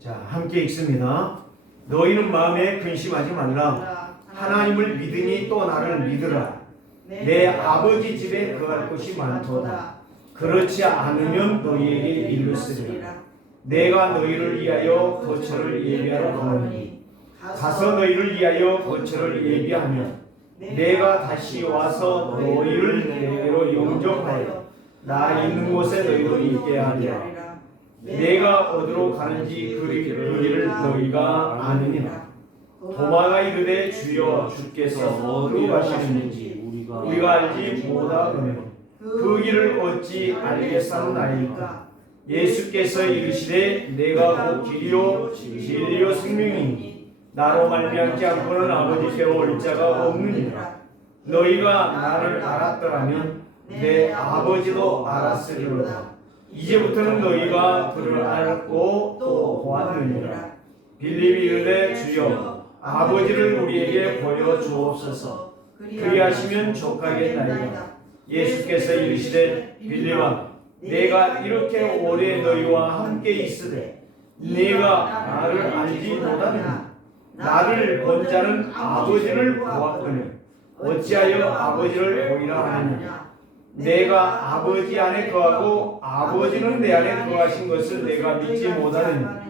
자, 함께 읽습니다. 너희는 마음에 근심하지 말라. 하나님을 믿으니 또 나를 믿으라. 내 아버지 집에 거할 곳이 많도다. 그렇지 않으면 너희에게 이르시리라. 내가 너희를 위하여 거처를 예비하러 가노니 가서 너희를 위하여 거처를 예비하면 내가 다시 와서 너희를 내게로 영접하여 나 있는 곳에 너희도 있게 하리라. 내가 어디로 가는지 그 길을 너희가 아느니라. 도마가 이르되 주여 주께서 어디로 가시는지 우리가 알지 못하거늘 그 길을 어찌 알겠사오나이까. 예수께서 이르시되 내가 곧 길이요 진리요 생명이니 나로 말미암지 않고는 아버지께로 올 자가 없느니라. 너희가 나를 알았더라면 내 아버지도 알았으리로다. 이제부터는 너희가 그를 알았고 또 보았느니라. 빌립이 이르되 주여 아버지를 우리에게 보여주옵소서. 그리하시면 족하겠나이다. 예수께서 이르시되 빌립아 내가 이렇게 오래 너희와 함께 있으되 네가 나를 알지 못하느냐. 나를 본 자는 아버지를 보았거늘 어찌하여 아버지를 보이라 하느냐. 내가 아버지 안에 거하고 아버지는 내 안에 거하신 것을 내가 믿지 못하느냐.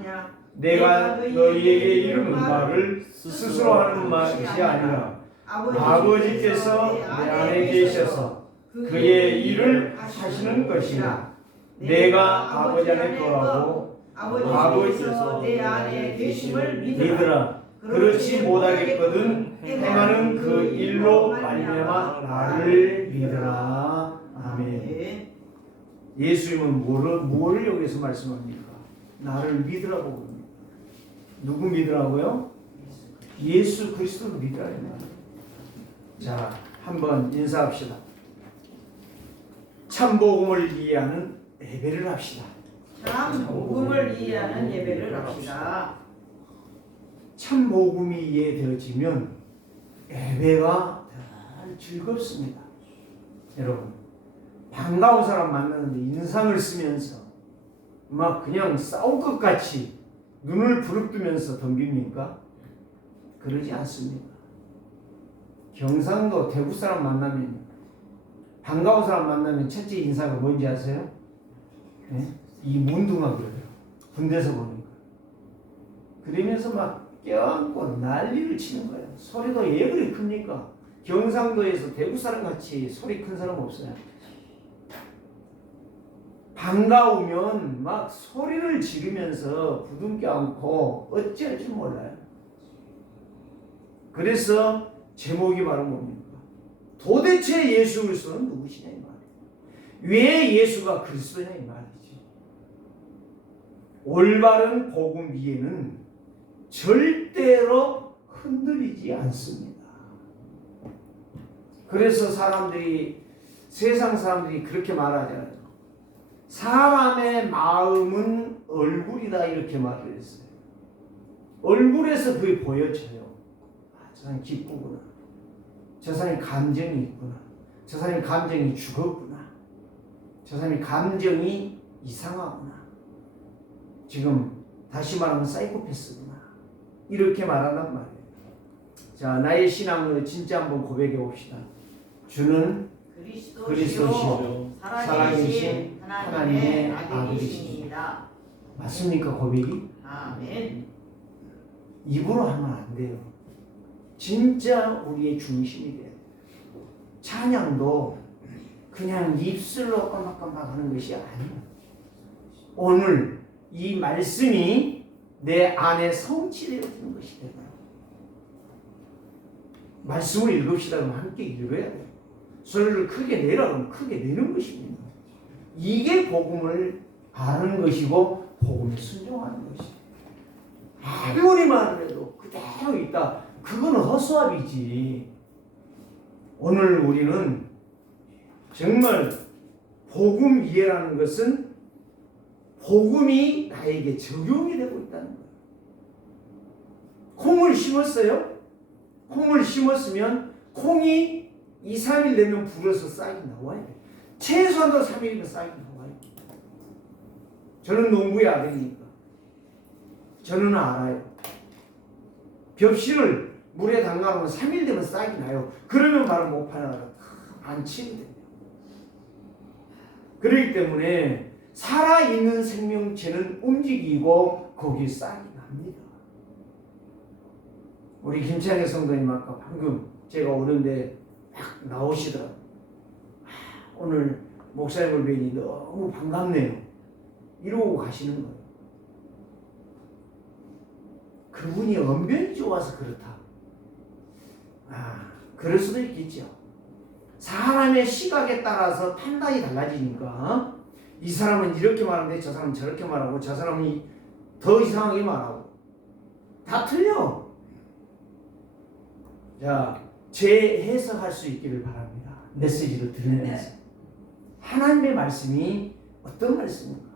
내가 너희에게 이르는 말을 스스로 하는 것이 아니라 아버지께서 내 안에 계셔서 그의 일을 하시는 것이라. 내가 아버지 안에 거하고 아버지께서 내 안에 계심을 믿으라. 그렇지 못하겠거든 행하는 그 일로 말미암아 나를 믿으라. 아멘. 예수님은 뭐를 여기서 말씀합니까? 나를 믿으라고 합니다. 누구 믿으라고요? 예수 그리스도를 믿으라. 자, 한번 인사합시다. 참복음을 이해하는 예배를 합시다. 참복음을 이해하는 예배를 합시다. 참복음이 이해되어지면 예배가 늘 즐겁습니다. 여러분, 반가운 사람 만나는데 인상을 쓰면서 막 그냥 싸울 것 같이 눈을 부릅뜨면서 덤빕니까? 그러지 않습니다. 경상도 대구 사람 만나면 반가운 사람 만나면 첫째 인사가 뭔지 아세요? 네? 이 문둥아 그래요. 군대에서 보니까. 그러면서 막 껴안고 난리를 치는 거예요. 소리도 왜 그리 큽니까? 경상도에서 대구 사람 같이 소리 큰 사람 없어요. 반가우면 막 소리를 지르면서 부둥켜 안고 어찌할 줄 몰라요. 그래서 제목이 바로 뭡니까? 도대체 예수 그리스도는 누구시냐 이 말이에요. 왜 예수가 그리스도냐 이 말이지. 올바른 복음 위에는 절대로 흔들리지 않습니다. 그래서 세상 사람들이 그렇게 말하잖아요. 사람의 마음은 얼굴이다 이렇게 말을 했어요. 얼굴에서 그게 보여져요. 저 사람이 기쁘구나. 저 사람이 감정이 있구나. 저 사람이 감정이 죽었구나. 저 사람이 감정이 이상하구나. 지금 다시 말하면 사이코패스구나. 이렇게 말한단 말이에요. 자, 나의 신앙을 진짜 한번 고백해 봅시다. 주는 그리스도시요 살아계신 하나님의 아들이십니다. 맞습니까 고백이? 아멘. 입으로 하면 안 돼요. 진짜 우리의 중심이 돼요. 찬양도 그냥 입술로 깜빡깜빡 하는 것이 아니에요. 오늘 이 말씀이 내 안에 성취되어지는 것이 돼요. 말씀을 읽읍시다 그러면 함께 읽어야 돼요. 소리를 크게 내라 그러면 크게 내는 것입니다. 이게 복음을 아는 것이고 복음에 순종하는 것이에요. 아무리 말을 해도 그대로 있다. 그거는 허수아비지. 오늘 우리는 정말 복음 이해라는 것은 복음이 나에게 적용이 되고 있다는 거예요. 콩을 심었어요? 콩을 심었으면 콩이 2, 3일 되면 불어서 싹이 나와야 돼요. 최소한도 3일이면 싹이 나와요. 저는 농부의 아들이니까 저는 알아요. 벽실을 물에 담가놓으면 3일 되면 싹이 나요. 그러면 바로 모파나가 안 치거든요. 그렇기 때문에 살아있는 생명체는 움직이고 거기에 싹이 납니다. 우리 김창희 성도님 아까 방금 제가 오는데 막 나오시더라고요. 오늘 목사님을 뵈니 너무 반갑네요. 이러고 가시는 거예요. 그분이 언변이 좋아서 그렇다. 그럴 수도 있겠죠. 사람의 시각에 따라서 판단이 달라지니까 이 사람은 이렇게 말하는데 저 사람은 저렇게 말하고 저 사람이 더 이상하게 말하고 다 틀려. 자, 재해석할 수 있기를 바랍니다. 메시지를 들으면서 하나님의 말씀이 어떤 말씀입니까?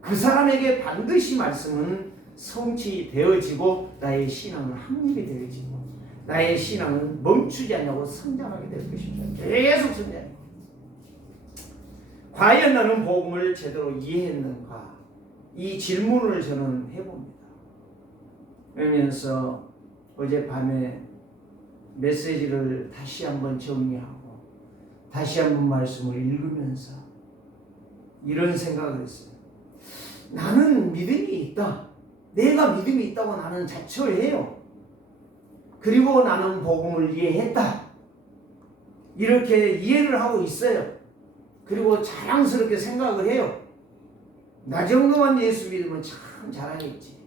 그 사람에게 반드시 말씀은 성취되어지고 나의 신앙은 확립이 되어지고 나의 신앙은 멈추지 않냐고 성장하게 될 것입니다. 계속 성장. 과연 나는 복음을 제대로 이해했는가? 이 질문을 저는 해봅니다. 그러면서 어젯밤에 메시지를 다시 한번 정리하고 다시 한번 말씀을 읽으면서 이런 생각을 했어요. 나는 믿음이 있다. 내가 믿음이 있다고 나는 자처해요. 그리고 나는 복음을 이해했다. 이렇게 이해를 하고 있어요. 그리고 자랑스럽게 생각을 해요. 나 정도만 예수 믿으면 참 잘하겠지.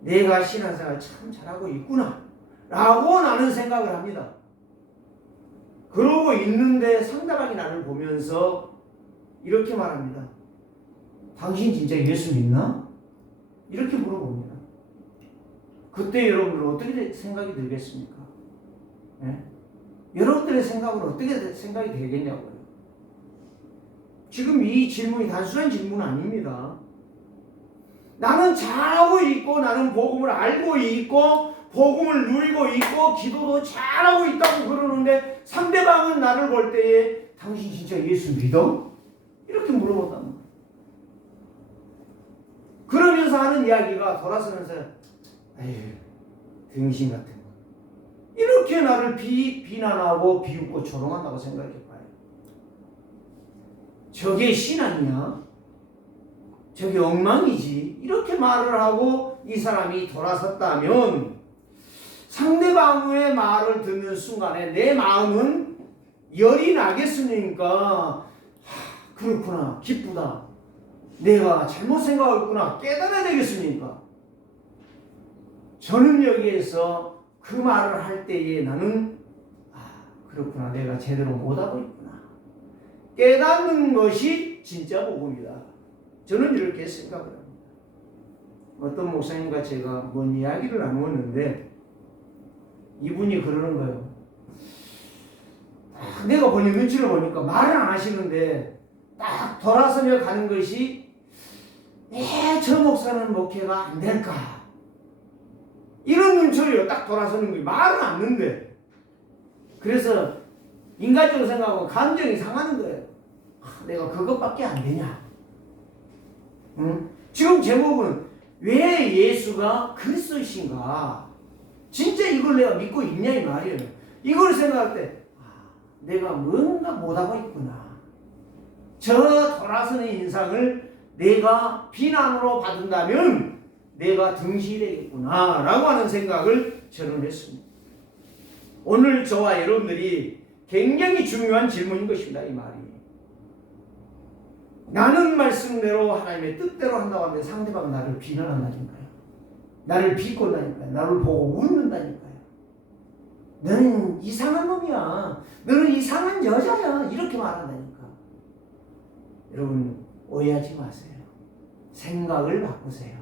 내가 신앙생활 참 잘하고 있구나 라고 나는 생각을 합니다. 그러고 있는데 상대방이 나를 보면서 이렇게 말합니다. 당신 진짜 예수 믿나? 이렇게 물어봅니다. 그때 여러분들은 어떻게 생각이 들겠습니까? 네? 여러분들의 생각은 어떻게 생각이 되겠냐고요. 지금 이 질문이 단순한 질문은 아닙니다. 나는 잘하고 있고 나는 복음을 알고 있고 복음을 누리고 있고 기도도 잘하고 있다고 그러는데 상대방은 나를 볼 때에 당신 진짜 예수 믿어? 이렇게 물어본단 말이에요. 그러면서 하는 이야기가 돌아서면서 에휴 등신 같은 거 이렇게 나를 비난하고 비웃고 조롱한다고 생각해봐요. 저게 신앙이냐? 저게 엉망이지. 이렇게 말을 하고 이 사람이 돌아섰다면 상대방의 말을 듣는 순간에 내 마음은 열이 나겠습니까? 그렇구나. 기쁘다. 내가 잘못 생각했구나. 깨달아야 되겠습니까? 저는 여기에서 그 말을 할 때에 나는 그렇구나. 내가 제대로 못하고 있구나. 깨닫는 것이 진짜 복음이다. 저는 이렇게 생각을 합니다. 어떤 목사님과 제가 뭔 이야기를 나누었는데 이분이 그러는 거예요. 내가 보니 눈치를 보니까 말을 안 하시는데 딱 돌아서며 가는 것이 저 목사는 목회가 안 될까? 이런 눈초리로 딱 돌아서는 거예요. 말은 않는데. 그래서 인간적으로 생각하고 감정이 상하는 거예요. 내가 그것밖에 안 되냐? 응? 지금 제목은 왜 예수가 그리스도이신가? 진짜 이걸 내가 믿고 있냐 이 말이에요. 이걸 생각할 때 내가 뭔가 못하고 있구나. 저 돌아서는 인상을 내가 비난으로 받는다면 내가 등신이 되겠구나 라고 하는 생각을 저는 했습니다. 오늘 저와 여러분들이 굉장히 중요한 질문인 것입니다. 이 말이. 나는 말씀대로 하나님의 뜻대로 한다고 하면 상대방은 나를 비난한다니까요. 나를 비꼰다니까요. 나를 보고 웃는다니까요. 너는 이상한 놈이야. 너는 이상한 여자야. 이렇게 말한다니까. 여러분 오해하지 마세요. 생각을 바꾸세요.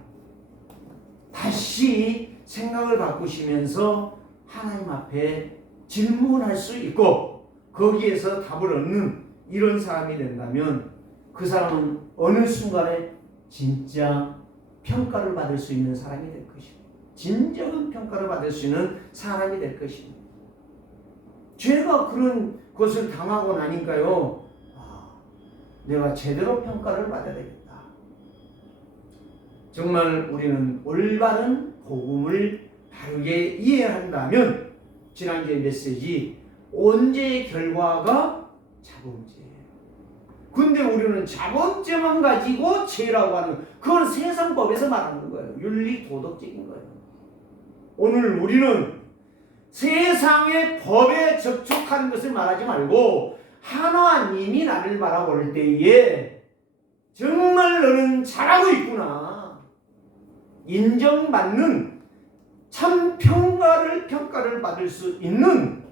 다시 생각을 바꾸시면서 하나님 앞에 질문할 수 있고 거기에서 답을 얻는 이런 사람이 된다면 그 사람은 어느 순간에 진짜 평가를 받을 수 있는 사람이 될 것입니다. 진정한 평가를 받을 수 있는 사람이 될 것입니다. 죄가 그런 것을 당하고 나니까요. 내가 제대로 평가를 받아야 되겠다. 정말 우리는 올바른 복음을 바르게 이해한다면 지난주의 메시지 언제의 결과가 자범죄예요. 근데 우리는 자범죄만 가지고 죄라고 하는 그건 세상법에서 말하는 거예요. 윤리 도덕적인 거예요. 오늘 우리는 세상의 법에 접촉하는 것을 말하지 말고 하나님이 나를 바라볼 때에 정말 너는 잘하고 있구나 인정받는 참 평가를 받을 수 있는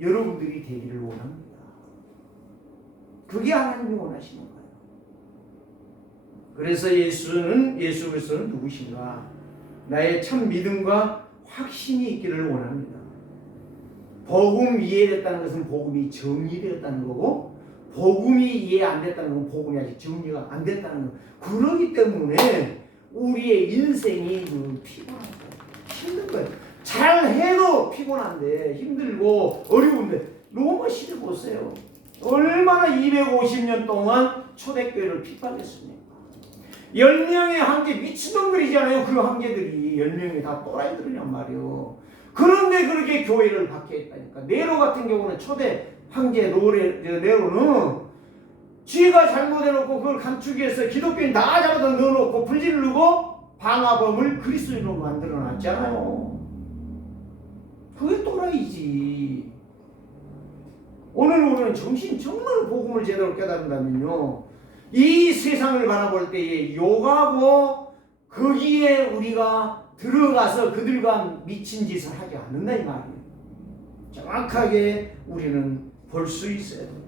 여러분들이 되기를 원합니다. 그게 하나님이 원하시는 거예요. 그래서 예수 그리스도는 누구신가? 나의 참 믿음과 확신이 있기를 원합니다. 복음 이해됐다는 것은 복음이 정리되었다는 거고, 복음이 이해 안 됐다는 건 복음이 아직 정리가 안 됐다는 거. 그러기 때문에 우리의 인생이 피곤한 거예요. 힘든 거예요. 잘해도 피곤한데 힘들고 어려운데 로마 시대 보세요. 얼마나 250년 동안 초대교회를 핍박했습니까? 10명의 황제 미친놈들이잖아요. 그 황제들이 10명이 다 또라이들이란 말이에요. 그런데 그렇게 교회를 박해했다니까. 네로 같은 경우는 초대 황제 네로는 쥐가 잘못해놓고 그걸 감추기 위해서 기독교인 다 잡아다 넣어놓고 불질르고 방화범을 그리스도인으로 만들어놨잖아요. 그게 또라이지. 오늘 우리는 정말 복음을 제대로 깨달은다면요, 이 세상을 바라볼 때에 욕하고 거기에 우리가 들어가서 그들과 미친 짓을 하지 않는다 이 말이에요. 정확하게 우리는 볼 수 있어야 돼요.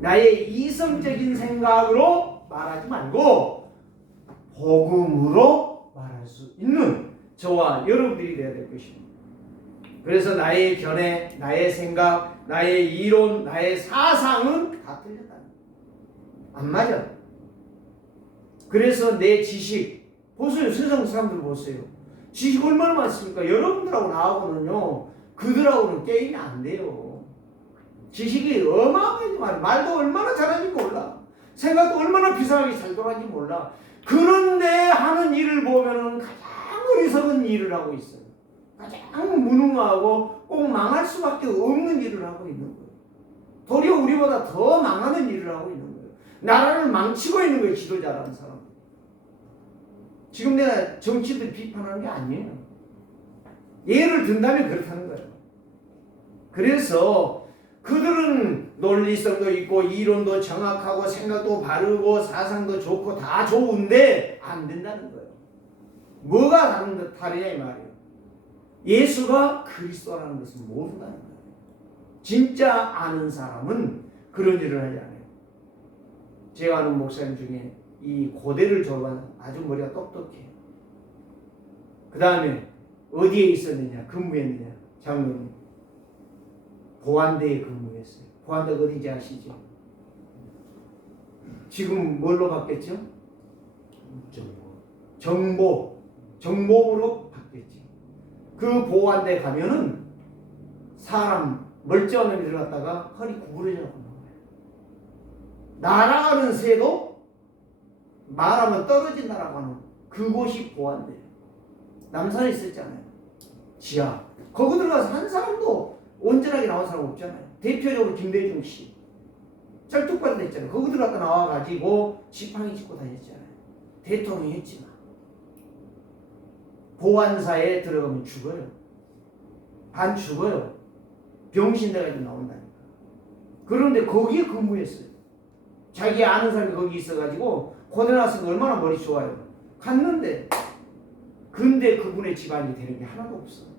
나의 이성적인 생각으로 말하지 말고 복음으로 말할 수 있는 저와 여러분들이 되어야 될 것입니다. 그래서 나의 견해, 나의 생각, 나의 이론, 나의 사상은 다 틀렸다. 안 맞아. 그래서 내 지식, 보세요. 세상 사람들 보세요. 지식 얼마나 많습니까? 여러분들하고 나하고는요, 그들하고는 게임이 안 돼요. 지식이 어마어마하지 말이야. 말도 얼마나 잘하는지 몰라. 생각도 얼마나 비상하게 잘 돌아가는지 몰라. 그런데 하는 일을 보면은 가장 어리석은 일을 하고 있어요. 가장 무능하고 꼭 망할 수밖에 없는 일을 하고 있는 거예요. 도리어 우리보다 더 망하는 일을 하고 있는 거예요. 나라를 망치고 있는 거예요. 지도자라는 사람. 지금 내가 정치들 비판하는 게 아니에요. 예를 든다면 그렇다는 거예요. 그래서 그들은 논리성도 있고 이론도 정확하고 생각도 바르고 사상도 좋고 다 좋은데 안 된다는 거예요. 뭐가 다르냐 이 말이에요. 예수가 그리스도라는 것을 모른다는 거예요. 진짜 아는 사람은 그런 일을 하지 않아요. 제가 아는 목사님 중에 이 고대를 졸업한 아주 머리가 똑똑해요. 그 다음에 어디에 있었느냐? 근무했느냐? 장로님. 보안대에 근무했어요. 보안대가 어딘지 아시죠? 지금 뭘로 바뀌었죠? 정보로 바뀌었지. 그 보안대 가면은 사람 멀쩡한 놈이 들어갔다가 허리 구부러져 나오는 거예요. 날아가는 새도 말하면 떨어진다라고 하는 그곳이 보안대예요. 남산에 있었잖아요. 지하. 거기 들어가서 한 사람도 온전하게 나온 사람 없잖아요. 대표적으로 김대중 씨. 쩔뚝발이 됐잖아요. 거기 들어갔다 나와가지고 지팡이 짚고 다녔잖아요. 대통령이 했지만. 보안사에 들어가면 죽어요. 반 죽어요. 병신 돼가지고 나온다니까. 그런데 거기에 근무했어요. 자기 아는 사람이 거기 있어가지고 고대 나왔으니까 얼마나 머리 좋아요. 갔는데 근데 그분의 집안이 되는 게 하나도 없어.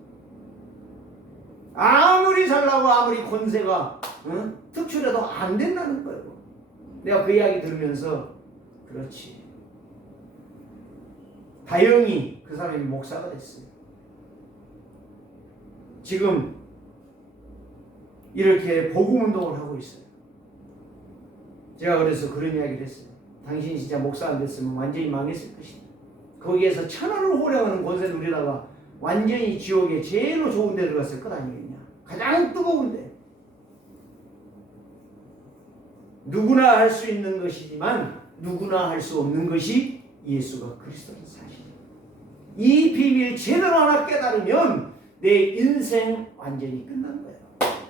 아무리 잘나고 아무리 권세가 특출해도 안 된다는 거예요. 내가 그 이야기 들으면서 그렇지. 다행히 그 사람이 목사가 됐어요. 지금 이렇게 복음운동을 하고 있어요. 제가 그래서 그런 이야기를 했어요. 당신이 진짜 목사 안 됐으면 완전히 망했을 것이다. 거기에서 천하를 호령하는 권세 누리다가 완전히 지옥에 제일로 좋은 데 들어갔을 것 아니겠냐. 가장 뜨거운데. 누구나 할 수 있는 것이지만 누구나 할 수 없는 것이 예수가 그리스도는 사실이에요. 이 비밀 제대로 하나 깨달으면 내 인생 완전히 끝난 거예요.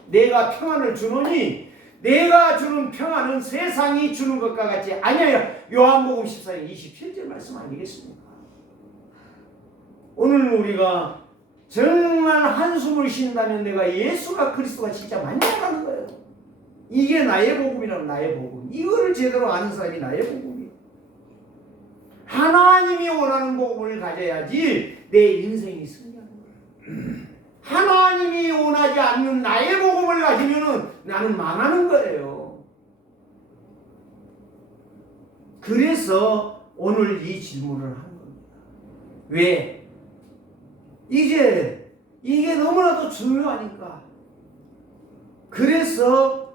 내가 평안을 주노니 내가 주는 평안은 세상이 주는 것과 같지 아니하여. 요한복음 14장 27절 말씀 아니겠습니까? 오늘 우리가 정말 한숨을 쉰다면 내가 예수가 그리스도가 진짜 맞냐라는 거예요. 이게 나의 복음이라는, 나의 복음. 이거를 제대로 아는 사람이 나의 복음이에요. 하나님이 원하는 복음을 가져야지 내 인생이 승리하는 거예요. 하나님이 원하지 않는 나의 복음을 가지면 나는 망하는 거예요. 그래서 오늘 이 질문을 한 겁니다. 왜? 이게 너무나도 중요하니까. 그래서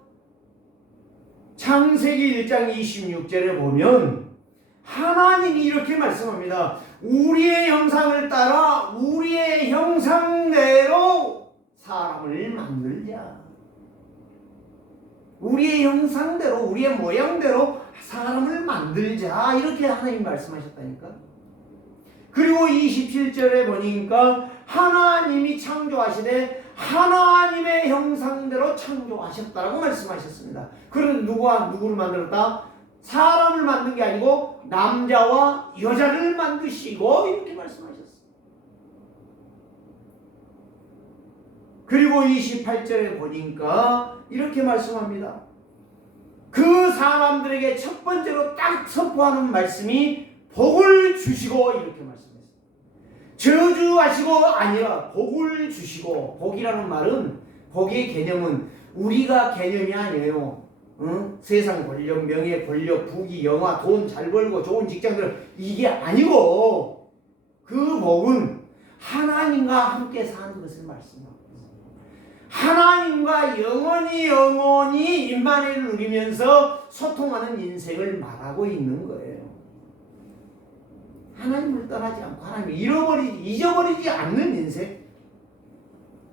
창세기 1장 26절에 보면 하나님이 이렇게 말씀합니다. 우리의 형상을 따라 우리의 형상대로 사람을 만들자. 우리의 형상대로, 우리의 모양대로 사람을 만들자. 이렇게 하나님 말씀하셨다니까. 그리고 27절에 보니까 하나님이 창조하시되 하나님의 형상대로 창조하셨다라고 말씀하셨습니다. 그런데 누구를 만들었다? 사람을 만든 게 아니고 남자와 여자를 만드시고 이렇게 말씀하셨어요. 그리고 28절에 보니까 이렇게 말씀합니다. 그 사람들에게 첫 번째로 딱 선포하는 말씀이 복을 주시고 이렇게 말씀했어요. 저주하시고 아니라 복을 주시고. 복이라는 말은, 복의 개념은 우리가 개념이 아니에요. 세상 권력, 명예, 권력, 부귀, 영화, 돈 잘 벌고 좋은 직장들, 이게 아니고 그 복은 하나님과 함께 사는 것을 말씀합니다. 하나님과 영원히 임마누엘을 누리면서 소통하는 인생을 말하고 있는 거예요. 하나님을 떠나지 않고 하나님을 잊어버리지 않는 인생.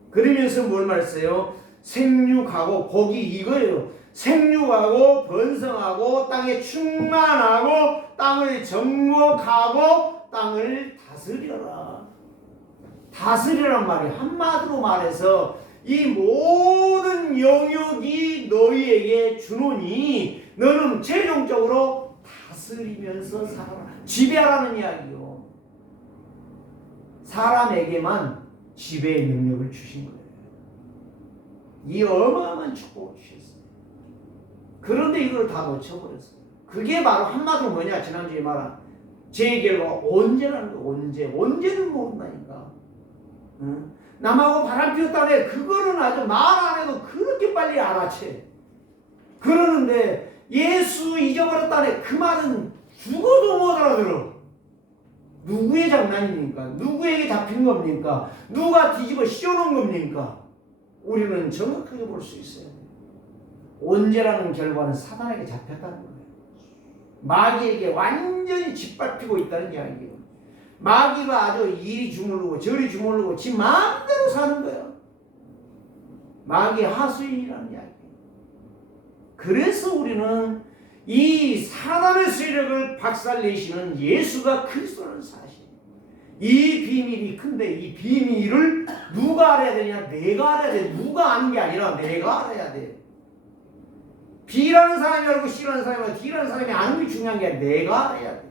그러면서 뭘 말했어요? 생육하고, 복이 이거예요. 생육하고 번성하고 땅에 충만하고 땅을 정복하고 땅을 다스려라. 다스리란 말이 한마디로 말해서 이 모든 영역이 너희에게 주노니 너는 최종적으로 다스리면서 살아라. 지배하라는 이야기요. 사람에게만 지배의 능력을 주신 거예요. 이 어마어마한 축복을 주셨어요. 그런데 이걸 다 놓쳐버렸어요. 그게 바로 한마디로 뭐냐? 지난주에 말한 제 결과 언제라는 거. 언제를 모른다니까. 남하고 바람 피웠다네. 그거는 아주 말 안 해도 그렇게 빨리 알아채. 그러는데 예수 잊어버렸다네. 그 말은 죽어도 못 알아들어. 누구의 장난입니까? 누구에게 잡힌 겁니까? 누가 뒤집어 씌워놓은 겁니까? 우리는 정확하게 볼 수 있어요. 언제라는 결과는 사단에게 잡혔다는 거예요. 마귀에게 완전히 짓밟히고 있다는 이야기예요. 마귀가 아주 이리 주물르고 저리 주물르고 지 마음대로 사는 거예요. 마귀의 하수인이라는 이야기예요. 그래서 우리는 이 사단의 세력을 박살내시는 예수가 그리스도라는 사실, 이 비밀이 큰데 이 비밀을 누가 알아야 되냐? 내가 알아야 돼. 누가 아는 게 아니라 내가 알아야 돼. B라는 사람이 알고 C라는 사람이 알고 D라는 사람이 아는 게 중요한 게 아니라 내가 알아야 돼.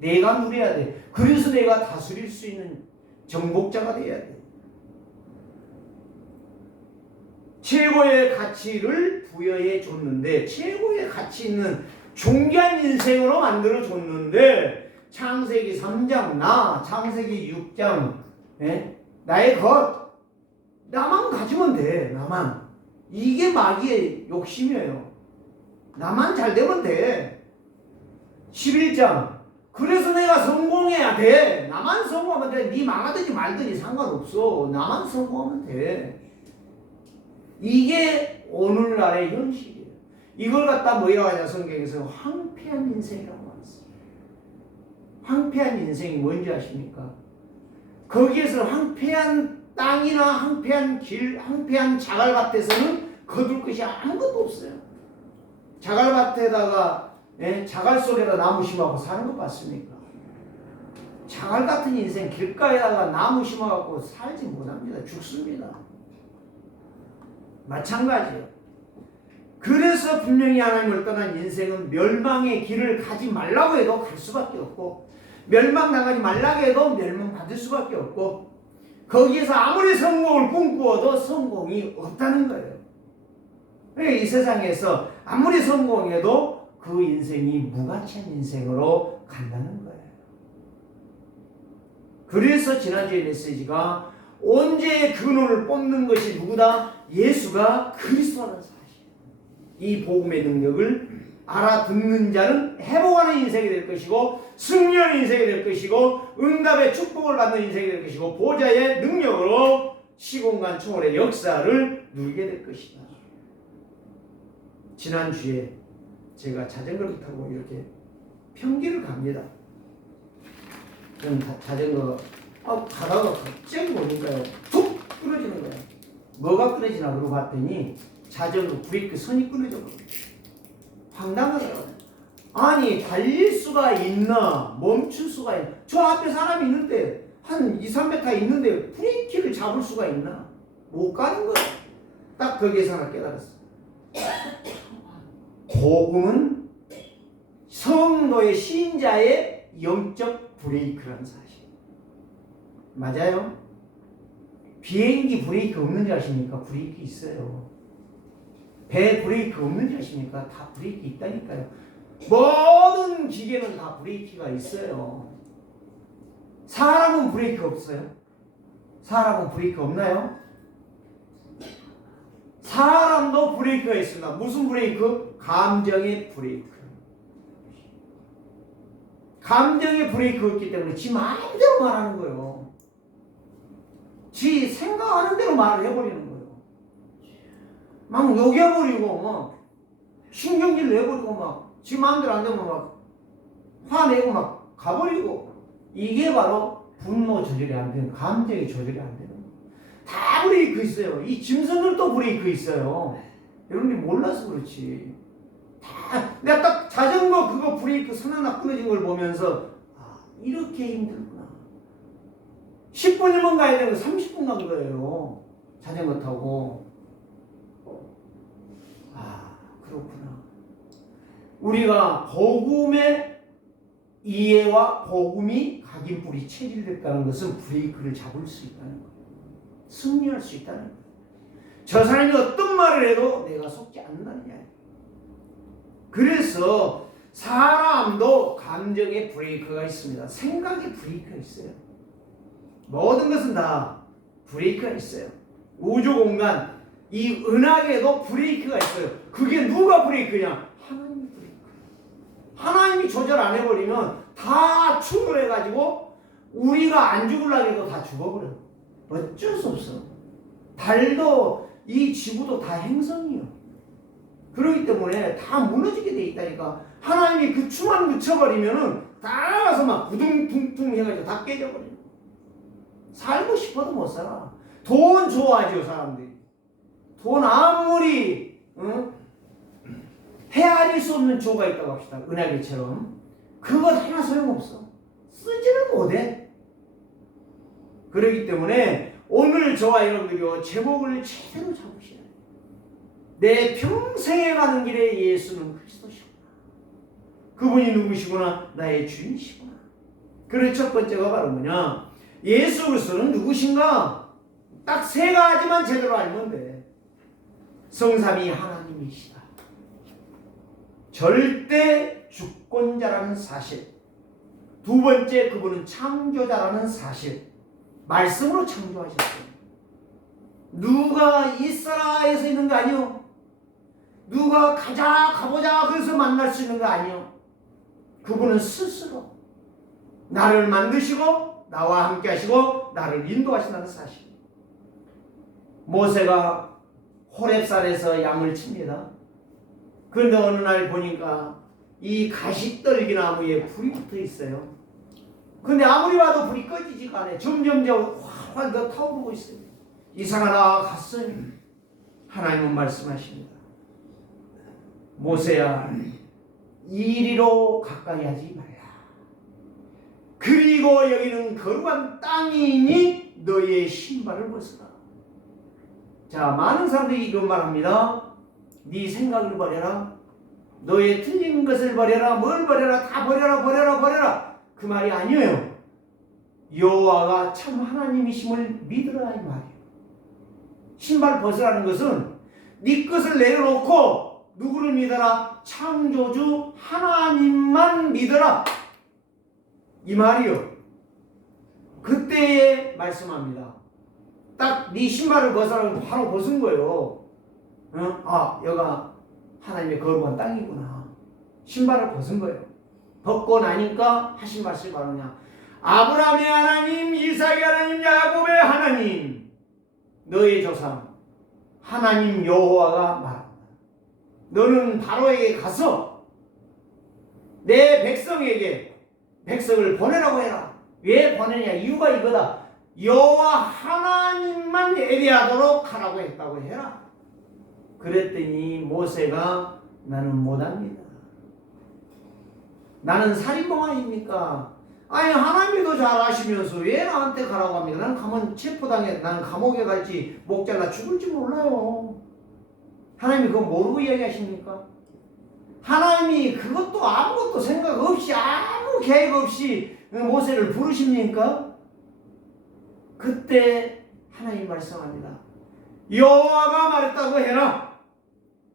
내가 누려야 돼. 그래서 내가 다스릴 수 있는 정복자가 돼야 돼. 최고의 가치를 부여해 줬는데, 최고의 가치 있는 존귀한 인생으로 만들어 줬는데, 창세기 3장 창세기 6장 나의 것, 나만 가지면 돼. 나만. 이게 마귀의 욕심이에요. 나만 잘 되면 돼. 11장 그래서 내가 성공해야 돼. 나만 성공하면 돼. 네 망하든지 말든지 상관없어. 나만 성공하면 돼. 이게 오늘날의 현실이에요. 이걸 갖다 뭐라고 하냐? 성경에서 황폐한 인생이라고 말했어요. 황폐한 인생이 뭔지 아십니까? 거기에서 황폐한 땅이나 황폐한 길, 황폐한 자갈밭에서는 거둘 것이 아무것도 없어요. 자갈밭에다가 자갈 속에다 나무 심하고 사는 거 봤습니까? 자갈 같은 인생 길가에다가 나무 심어갖고 살지 못합니다. 죽습니다. 마찬가지예요. 그래서 분명히 하나님을 떠난 인생은 멸망의 길을 가지 말라고 해도 갈 수밖에 없고, 멸망당하지 말라고 해도 멸망받을 수밖에 없고, 거기에서 아무리 성공을 꿈꾸어도 성공이 없다는 거예요. 이 세상에서 아무리 성공해도 그 인생이 무가치한 인생으로 간다는 거예요. 그래서 지난주에 메시지가 언제의 근원을 뽑는 것이 누구다? 예수가 그리스도라는 사실. 이 복음의 능력을 알아듣는 자는 회복하는 인생이 될 것이고, 승리하는 인생이 될 것이고, 응답의 축복을 받는 인생이 될 것이고, 보좌의 능력으로 시공간 초월의 역사를 누리게 될 것이다. 지난주에 제가 자전거를 타고 이렇게 평지를 갑니다. 자전거 가다가 갑자기 보니까요, 툭 끊어지는 거예요. 뭐가 끊어지나 그러고 봤더니 자전거 브레이크 선이 끊어져버려요. 황당하더라고요. 아니 달릴 수가 있나, 멈출 수가 있나. 저 앞에 사람이 있는데 한 2-3m 있는데 브레이크를 잡을 수가 있나? 못 가는 거예요. 딱 거기에서 하나 깨달았어요. 복음은 성도의 신자의 영적 브레이크라는 사실. 맞아요? 비행기 브레이크 없는지 아십니까? 브레이크 있어요. 배 브레이크 없는지 아십니까? 다 브레이크 있다니까요. 모든 기계는 다 브레이크가 있어요. 사람은 브레이크 없어요? 사람은 브레이크 없나요? 사람도 브레이크가 있습니다. 무슨 브레이크? 감정의 브레이크. 감정의 브레이크가 있기 때문에 지 마음대로 말하는 거예요. 지 생각하는 대로 말을 해버리는 거예요. 막 녹여버리고 막 신경질 내버리고 막 지 마음대로 안 되면 막 화내고 막 가버리고, 이게 바로 분노 조절이 안 되는, 감정의 조절이 안 되는 거예요. 다 브레이크 있어요. 이 짐승들도 브레이크 있어요. 여러분들이 몰라서 그렇지. 다 내가 딱 자전거 그거 브레이크 선 하나 끊어진 걸 보면서 이렇게 힘들구나. 10분이면 가야 되는 거 30분 간 거예요. 자전거 타고. 그렇구나. 우리가 복음의 이해와 복음이 각인뿌리 체질됐다는 것은 브레이크를 잡을 수 있다는 거예요. 승리할 수 있다는 거예요. 저 사람이 어떤 말을 해도 내가 속지 않는다는 거예요. 그래서 사람도 감정의 브레이크가 있습니다. 생각의 브레이크가 있어요. 모든 것은 다 브레이크가 있어요. 우주 공간, 이 은하계에도 브레이크가 있어요. 그게 누가 브레이크냐? 하나님이 브레이크. 하나님이 조절 안 해버리면 다 충돌해가지고 우리가 안 죽으려고 해도 다 죽어버려요. 어쩔 수 없어. 달도 이 지구도 다 행성이에요. 그렇기 때문에 다 무너지게 돼 있다니까. 하나님이 그 추만 붙여버리면은 다 나가서 막 구둥퉁퉁 해가지고 다 깨져버려요. 살고 싶어도 못 살아. 돈 좋아하죠, 사람들이. 돈 아무리 헤아릴 수 없는 조가 있다고 합시다. 은하계처럼. 그건 하나 소용없어. 쓰지는 못해. 그렇기 때문에 오늘 저와 여러분들이 제목을 제대로 잡으셔야 돼요. 내 평생에 가는 길에 예수는 그리스도시구나. 그분이 누구시구나? 나의 주인이시구나. 그래서 첫 번째가 바로 뭐냐? 예수 그리스도는 누구신가? 딱 세 가지만 제대로 알면 돼. 성삼위 하나님이시다. 절대 주권자라는 사실. 두 번째, 그분은 창조자라는 사실. 말씀으로 창조하셨어요. 누가 있어라 해서 있는 거 아니요. 누가 가보자 그래서 만날 수 있는 거 아니요. 그분은 스스로 나를 만드시고 나와 함께 하시고 나를 인도하신다는 사실. 모세가 호렙산에서 양을 칩니다. 그런데 어느 날 보니까 이 가시떨기나무에 불이 붙어 있어요. 근데 아무리 봐도 불이 꺼지지가 않아요. 점점 활활 더 타오르고 있어요. 이상하다 갔으니 하나님은 말씀하십니다. 모세야, 이리로 가까이 하지 말라. 그리고 여기는 거룩한 땅이니 너의 신발을 벗어라. 자, 많은 사람들이 이런 말 합니다. 네 생각을 버려라. 너의 틀린 것을 버려라. 뭘 버려라. 다 버려라. 버려라. 버려라. 그 말이 아니에요. 여호와가 참 하나님이심을 믿으라 이 말이에요. 신발을 벗으라는 것은 네 것을 내려놓고 누구를 믿어라? 창조주 하나님만 믿어라 이 말이요. 그때에 말씀합니다. 딱 네 신발을 벗으라고 바로 벗은 거예요. 아, 여기가 하나님의 거룩한 땅이구나. 신발을 벗은 거예요. 벗고 나니까 하신 말씀이 바로냐, 아브라함의 하나님, 이삭의 하나님, 야곱의 하나님, 너의 조상 하나님 여호와가 말한다. 너는 바로에게 가서 내 백성에게 백성을 보내라고 해라. 왜 보내냐? 이유가 이거다. 여호와 하나님만 예배하도록 하라고 했다고 해라. 그랬더니 모세가 나는 못합니다. 나는 살인범 아닙니까? 아니 하나님이 더 잘 아시면서 왜 나한테 가라고 합니까? 나는 가면 체포당해, 나는 감옥에 갈지 목 잘라 죽을지 몰라요. 하나님이 그거 모르고 이야기하십니까? 하나님이 그것도 아무것도 생각 없이 아무 계획 없이 모세를 부르십니까? 그때 하나님 말씀합니다. 여호와가 말했다고 해라.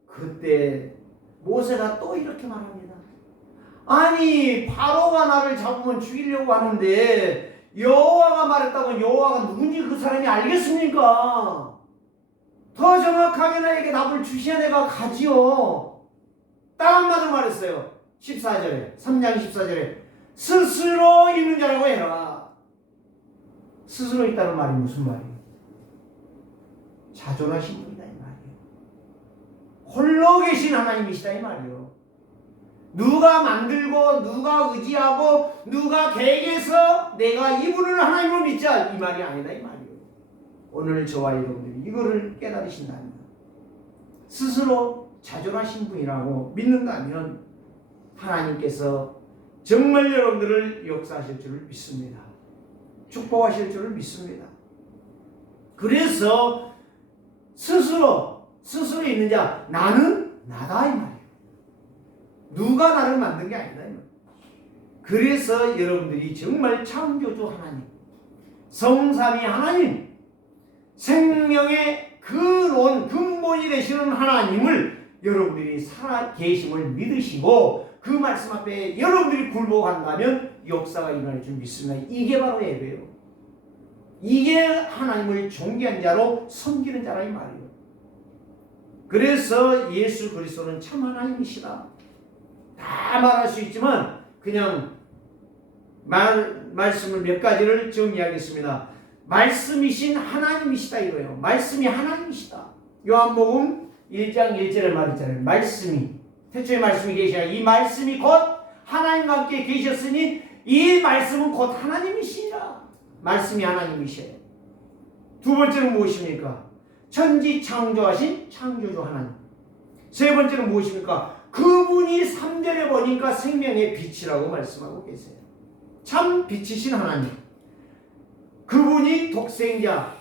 그때 모세가 또 이렇게 말합니다. 아니 바로가 나를 잡으면 죽이려고 하는데 여호와가 말했다고 여호와가 누군지 그 사람이 알겠습니까? 더 정확하게 나에게 답을 주셔야 내가 가지요. 딱 한마디로 말했어요. 14절에 3장 14절에 스스로 있는 자라고 해라. 스스로 있다는 말이 무슨 말이에요? 자존하신 분이다 이 말이에요. 홀로 계신 하나님이시다 이 말이에요. 누가 만들고 누가 의지하고 누가 계획해서 내가 이분을 하나님으로 믿자 이 말이 아니다 이 말이에요. 오늘 저와 여러분들이 이거를 깨달으신다면, 스스로 자존하신 분이라고 믿는다면 하나님께서 정말 여러분들을 역사하실 줄을 믿습니다. 축복하실 줄을 믿습니다. 그래서 스스로 있는 자, 나는 나다 이 말이에요. 누가 나를 만든 게 아니다 이 말이에요. 그래서 여러분들이 정말 창조주 하나님, 성삼위 하나님, 생명의 근본이 되시는 하나님을 여러분들이 살아 계심을 믿으시고 그 말씀 앞에 여러분들이 굴복한다면 역사가 일어날 줄 믿습니다. 이게 바로 예배예요. 이게 하나님을 존귀한 자로 섬기는 자라 이 말이에요. 그래서 예수 그리스도는 참 하나님이시다. 다 말할 수 있지만 그냥 말씀을 몇 가지를 정리하겠습니다. 말씀이신 하나님이시다 이거예요. 말씀이 하나님이시다. 요한복음 1장 1절에 말했잖아요. 말씀이, 태초에 말씀이 계시라. 이 말씀이 곧 하나님과 함께 계셨으니 이 말씀은 곧 하나님이시라. 말씀이 하나님이시에요. 두 번째는 무엇입니까? 천지 창조하신 창조주 하나님. 세 번째는 무엇입니까? 그분이 3절에 보니까 생명의 빛이라고 말씀하고 계세요. 참 빛이신 하나님. 그분이 독생자.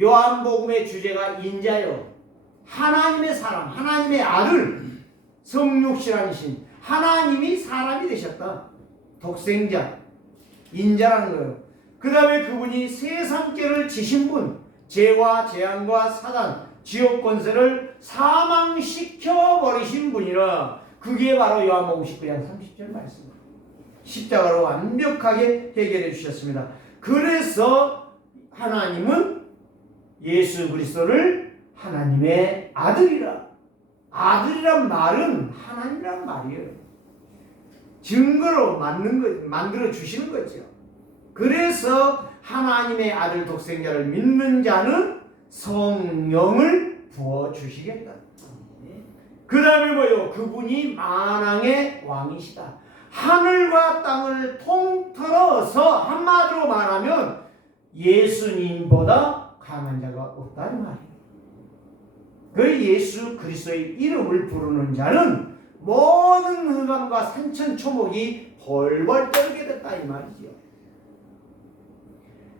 요한복음의 주제가 인자요. 하나님의 사람, 하나님의 아들, 성육신하신 하나님이 사람이 되셨다. 독생자, 인자라는 거예요. 그 다음에 그분이 세상죄를 지신 분, 죄와 재앙과 사단, 지옥 권세를 사망시켜 버리신 분이라. 그게 바로 요한복음 19장 30절 말씀입니다. 십자가로 완벽하게 해결해 주셨습니다. 그래서 하나님은 예수 그리스도를 하나님의 아들이라. 아들이란 말은 하나님이란 말이에요. 증거로 만들어 주시는 거죠. 그래서 하나님의 아들 독생자를 믿는 자는 성령을 부어 주시겠다. 그 다음에 뭐요? 그분이 만왕의 왕이시다. 하늘과 땅을 통틀어서 한마디로 말하면 예수님보다 강한 자가 없다는 말이에요. 그 예수 그리스도의 이름을 부르는 자는 모든 흑암과 산천초목이 벌벌 떨게 됐다 이 말이죠.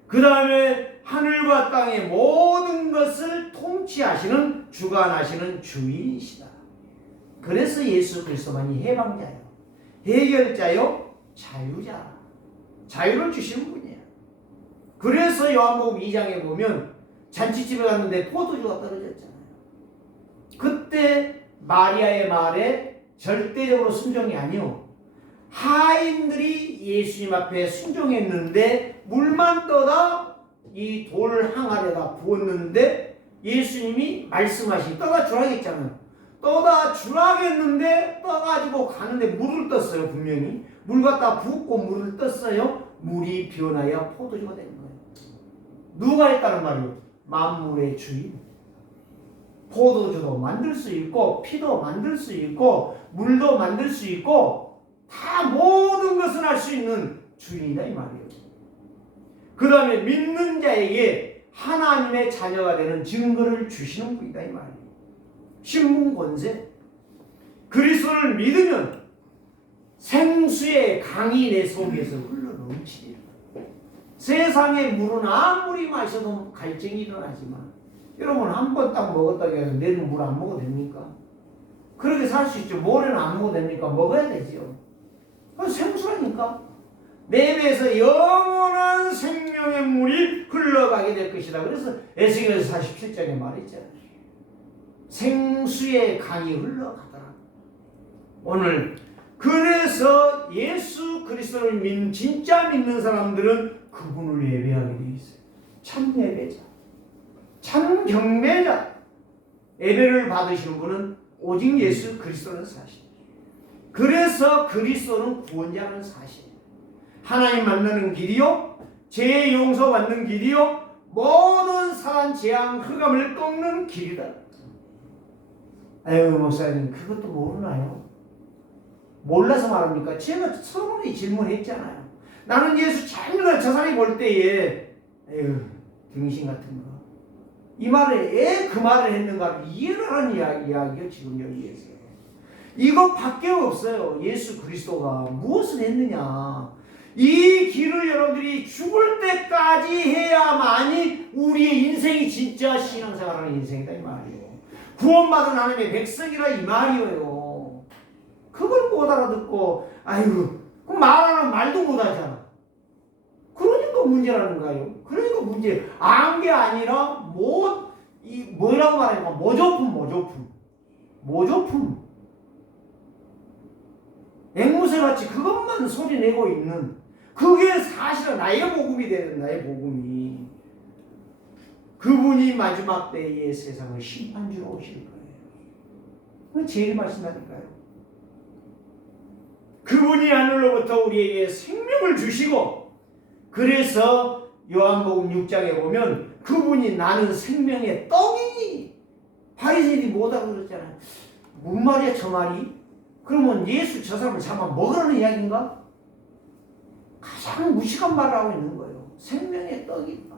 그 다음에 하늘과 땅의 모든 것을 통치하시는 주관하시는 주인이시다. 그래서 예수 그리스도만이 해방자요, 해결자요, 자유자, 자유를 주시는 분이에요. 그래서 요한복음 2장에 보면 잔치집에 갔는데 포도주가 떨어졌잖아요. 그때 마리아의 말에 절대적으로 순종이 아니요, 하인들이 예수님 앞에 순종했는데 물만 떠다 이 돌 항아리에다 부었는데 예수님이 말씀하시 떠다 주라겠잖아요. 떠다 주라겠는데 떠가지고 가는데 물을 떴어요. 분명히 물 갖다 붓고 물을 떴어요. 물이 변하여 포도주가 된 거예요. 누가 했다는 말이에요? 만물의 주인. 포도주도 만들 수 있고 피도 만들 수 있고 물도 만들 수 있고 다 모든 것을 할 수 있는 주인이다 이 말이에요. 그 다음에 믿는 자에게 하나님의 자녀가 되는 증거를 주시는 분이다 이 말이에요. 신분 권세. 그리스도를 믿으면 생수의 강이 내 속에서 흘러 넘치리라. 세상의 물은 아무리 마셔도 갈증이 일어나지만 여러분 한 번 딱 먹었다고 해서 내일은 물 안 먹어도 됩니까? 그렇게 살 수 있죠. 모레는 안 먹어도 됩니까? 먹어야 되죠. 생수라니까. 내 배에서 영원한 생명의 물이 흘러가게 될 것이다. 그래서 에스겔서 47장에 말했잖아요. 생수의 강이 흘러가더라. 오늘 그래서 예수 그리스도를 진짜 믿는 사람들은 그분을 예배하게 되어 있어요. 참 예배자, 참 경배자. 예배를 받으시는 분은 오직 예수 그리스도는 사실. 그래서 그리스도는 구원자라는 사실. 하나님 만나는 길이요, 죄 용서받는 길이요, 모든 사한 재앙 흑암을 꺾는 길이다. 아유 목사님 그것도 모르나요? 몰라서 말합니까? 제가 서론에 질문했잖아요. 나는 예수 잘 믿어. 저 사람이 볼 때에 에휴 등신 같은 거. 이 말을 왜 그 말을 했는가를 이해를 하는 이야기요 지금 여기에서. 이것밖에 없어요. 예수 그리스도가 무엇을 했느냐. 이 길을 여러분들이 죽을 때까지 해야만이 우리의 인생이 진짜 신앙생활하는 인생이다 이 말이에요. 구원받은 하나님의 백성이라 이 말이에요. 그걸 못 알아듣고 아이고 그 말하는 말도 못하잖아. 그러니까 문제라는가요? 그러니까 문제. 안 게 아니라 뭐라고 말하니까 모조품. 앵무새같이 그것만 소리내고 있는, 그게 사실은 나의 복음이 되는, 나의 복음이. 그분이 마지막 때에 세상을 심판주로 오실 거예요. 그건 제일 말씀하니까요. 그분이 하늘로부터 우리에게 생명을 주시고, 그래서 요한복음 6장에 보면 그분이 나는 생명의 떡이니. 바리새인이 뭐라고 그랬잖아요. 뭔 말이야 저 말이? 그러면 예수 저 사람을 잡아 먹으라는 이야기인가? 가장 무식한 말을 하고 있는 거예요. 생명의 떡이다.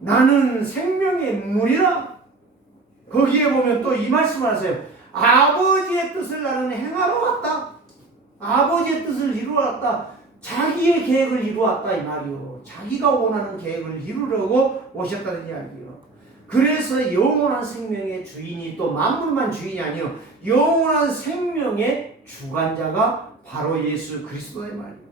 나는 생명의 물이라. 거기에 보면 또 이 말씀을 하세요. 아버지의 뜻을 나는 행하러 왔다. 아버지의 뜻을 이루러 왔다. 자기의 계획을 이루어 왔다 이 말이요. 자기가 원하는 계획을 이루려고 오셨다는 이야기요. 그래서 영원한 생명의 주인이 또 만물만 주인이 아니요, 영원한 생명의 주관자가 바로 예수 그리스도의 말이에요.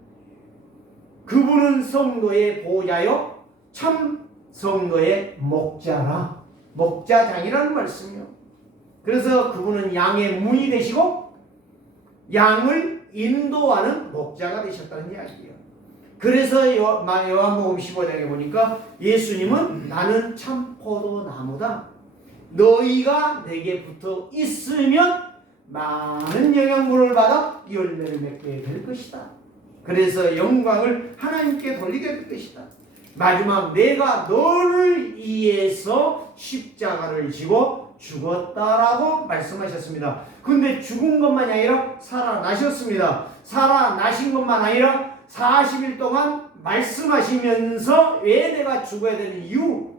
그분은 성도의 보호자요, 참 성도의 목자라. 목자장이라는 말씀이요. 그래서 그분은 양의 문이 되시고 양을 인도하는 목자가 되셨다는 이야기예요. 그래서 요한복음 15장에 보니까 예수님은 나는 참 포도나무다. 너희가 내게 붙어 있으면 많은 영양분을 받아 열매를 맺게 될 것이다. 그래서 영광을 하나님께 돌리게 될 것이다. 마지막 내가 너를 위해서 십자가를 지고 죽었다라고 말씀하셨습니다. 근데 죽은 것만이 아니라 살아나셨습니다. 살아나신 것만 아니라 40일 동안 말씀하시면서 왜 내가 죽어야 되는 이유,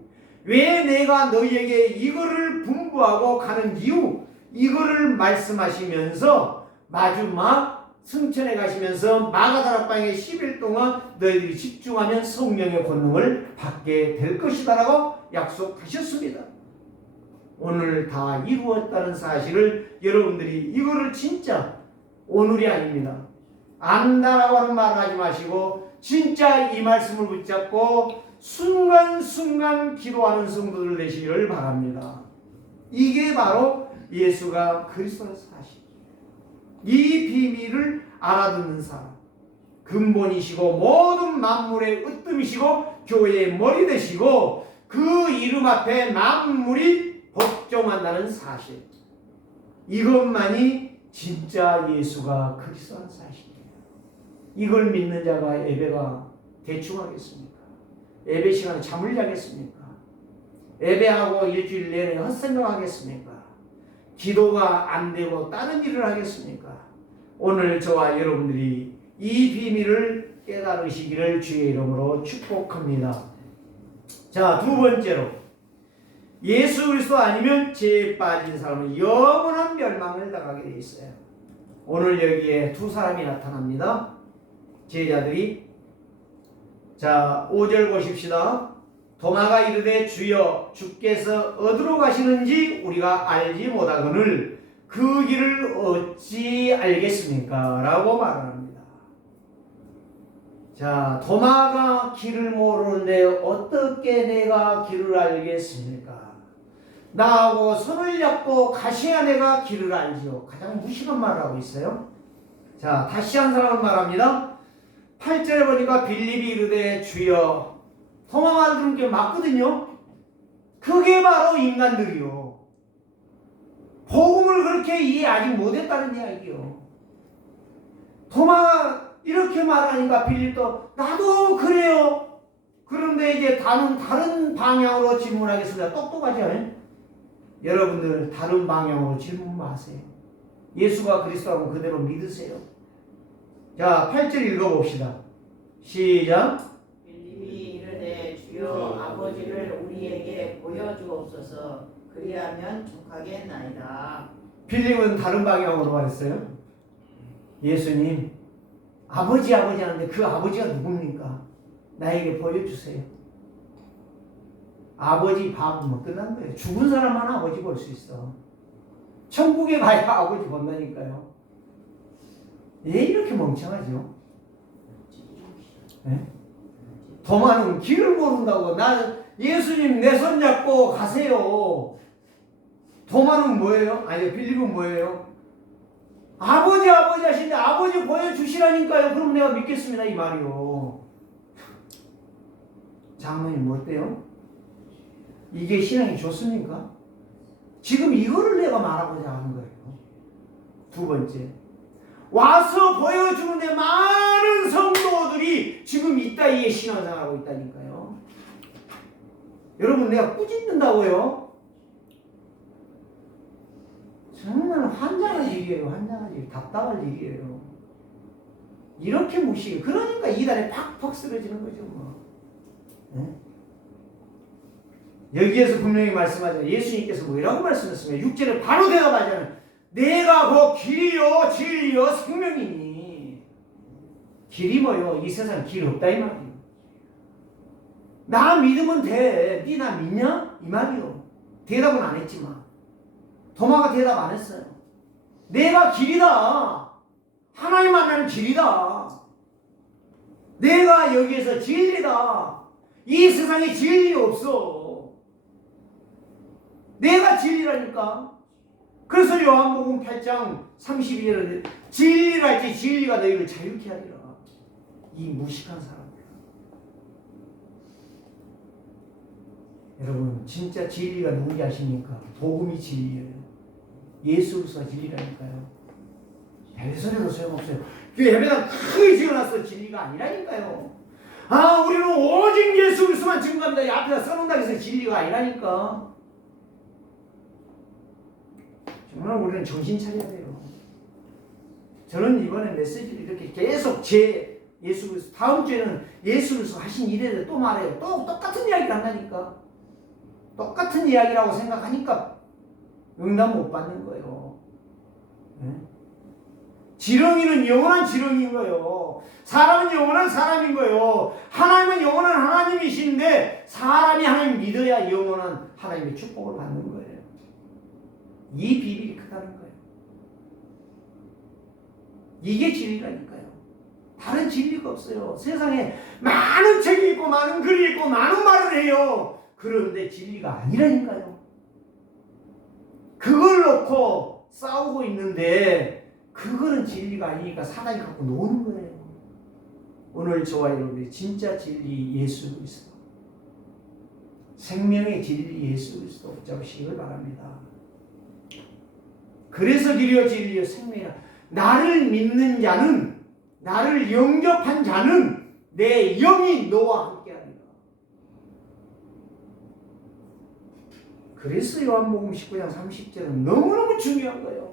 왜 내가 너희에게 이거를 분부하고 가는 이유, 이거를 말씀하시면서 마지막 승천해 가시면서 마가다락방에 10일 동안 너희들이 집중하면 성령의 권능을 받게 될 것이다라고 약속하셨습니다. 오늘 다 이루었다는 사실을 여러분들이 이거를 진짜 오늘이 아닙니다. 안다라고 하는 말을 하지 마시고 진짜 이 말씀을 붙잡고 순간순간 기도하는 성도들 되시기를 바랍니다. 이게 바로 예수가 그리스도의 사실이에요. 이 비밀을 알아듣는 사람, 근본이시고 모든 만물의 으뜸이시고 교회의 머리 되시고 그 이름 앞에 만물이 복종한다는 사실, 이것만이 진짜 예수가 그리스도의 사실이에요. 이걸 믿는 자가 예배가 대충 하겠습니까? 예배 시간에 잠을 자겠습니까? 예배하고 일주일 내내 헛생각하겠습니까? 기도가 안 되고 다른 일을 하겠습니까? 오늘 저와 여러분들이 이 비밀을 깨달으시기를 주의 이름으로 축복합니다. 자, 두 번째로 예수 그리스도 아니면 죄에 빠진 사람은 영원한 멸망을 당하게 되어 있어요. 오늘 여기에 두 사람이 나타납니다. 제자들이. 자, 5절 보십시다. 도마가 이르되 주여 주께서 어디로 가시는지 우리가 알지 못하거늘 그 길을 어찌 알겠습니까? 라고 말합니다. 자, 도마가 길을 모르는데 어떻게 내가 길을 알겠습니까? 나하고 손을 잡고 가셔야 내가 길을 알지요. 가장 무식한 말을 하고 있어요. 자, 다시 한 사람을 말합니다. 8절에 보니까 빌립이 이르되 주여, 도마가 그런 게 맞거든요. 그게 바로 인간들이요. 복음을 그렇게 이해 아직 못했다는 이야기요. 도마가 이렇게 말하니까 빌립도 나도 그래요. 그런데 이제 다른 방향으로 질문하겠습니다. 똑똑하지 않아요? 여러분들 다른 방향으로 질문 마세요. 예수가 그리스도라고 그대로 믿으세요. 자, 8절 읽어봅시다. 시작. 빌립이 이르되 주여 아버지를 우리에게 보여주옵소서. 그리하면 족하겠나이다. 빌립은 다른 방향으로 했어요. 예수님, 아버지 하는데 그 아버지가 누굽니까? 나에게 보여주세요. 아버지 봐보면 끝난 거예요. 죽은 사람만 아버지 볼 수 있어. 천국에 가야 아버지 본다니까요. 왜 이렇게 멍청하죠? 네? 도마는 길을 모른다고. 나 예수님 내 손 잡고 가세요. 도마는 뭐예요? 아니, 빌립은 뭐예요? 아버지 하시는데 아버지 보여주시라니까요. 그럼 내가 믿겠습니다, 이 말이요. 장로님 뭐 어때요? 이게 신앙이 좋습니까? 지금 이거를 내가 말하고자 하는 거예요. 두 번째, 와서 보여주는데 많은 성도들이 지금 이따위에 신앙생활하고 있다니까요. 여러분, 내가 꾸짖는다고요? 정말 환장할 일이에요. 환장할 일, 답답할 일이에요. 이렇게 무시해. 그러니까 이단에 팍팍 쓰러지는 거죠, 뭐. 네? 여기에서 분명히 말씀하잖아요. 예수님께서 뭐라고 말씀했습니까? 6절에 바로 대답하잖아요. 내가 곧 길이요 진리요 생명이니. 길이 뭐요? 이 세상 길 없다 이 말이에요. 나 믿으면 돼. 니 나 믿냐? 이 말이요. 대답은 안 했지만 도마가 대답 안 했어요. 내가 길이다. 하나님 만나는 길이다. 내가 여기에서 진리다. 이 세상에 진리 없어. 내가 진리라니까. 그래서 요한복음 8장 32절에 진리랄지 진리가 너희를 자유케 하리라. 이 무식한 사람들. 여러분, 진짜 진리가 누군지 아십니까? 복음이 진리예요. 예수 그리스도가 진리라니까요. 별소리도 소용없어요. 예배당 크게 지어놨어. 진리가 아니라니까요. 아, 우리는 오직 예수 그리스도만 증거합니다. 이 앞에다 써놓는다고 해서 진리가 아니라니까. 정말 우리는 정신 차려야 돼요. 저는 이번에 메시지를 이렇게 계속 예수 그리스도, 다음 주에는 예수 그리스도 하신 일에 대해 또 말해요. 또 똑같은 이야기를 한다니까. 똑같은 이야기라고 생각하니까 응답 못 받는 거예요. 네? 지렁이는 영원한 지렁이인 거예요. 사람은 영원한 사람인 거예요. 하나님은 영원한 하나님이신데 사람이 하나님 믿어야 영원한 하나님의 축복을 받는 거예요. 이 비밀이 크다는 거예요. 이게 진리라니까요. 다른 진리가 없어요. 세상에 많은 책이 있고 많은 글이 있고 많은 말을 해요. 그런데 진리가 아니라니까요. 그걸 놓고 싸우고 있는데 그거는 진리가 아니니까 사단이 갖고 노는 거예요. 오늘 저와 여러분이 진짜 진리 예수 그리스도, 생명의 진리 예수 그리스도 붙잡으시길 바랍니다. 그래서 길이요 진리요 생명이라. 나를 믿는 자는, 나를 영접한 자는 내 영이 너와 함께하리라. 그래서 요한복음 19장 30절은 너무너무 중요한 거예요.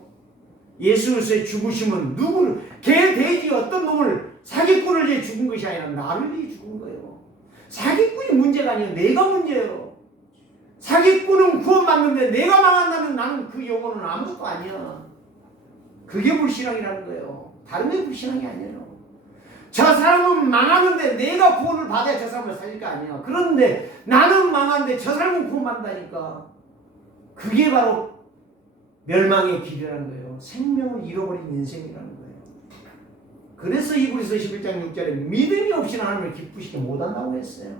예수 그리스도의 죽으심은 누구를, 개, 돼지 어떤 놈을, 사기꾼을 위해 죽은 것이 아니라 나를 위해 죽은 거예요. 사기꾼이 문제가 아니에요. 내가 문제예요. 사기꾼은 구원받는데 내가 망한다면 나는 그 영혼은 아무것도 아니야. 그게 불신앙이라는 거예요. 다른 게 불신앙이 아니에요. 저 사람은 망하는데 내가 구원을 받아야 저 사람을 살릴 거 아니야. 그런데 나는 망하는데 저 사람은 구원받는다니까. 그게 바로 멸망의 길이라는 거예요. 생명을 잃어버린 인생이라는 거예요. 그래서 히브리서 11장 6절에 믿음이 없이는 하나님을 기쁘시게 못한다고 했어요.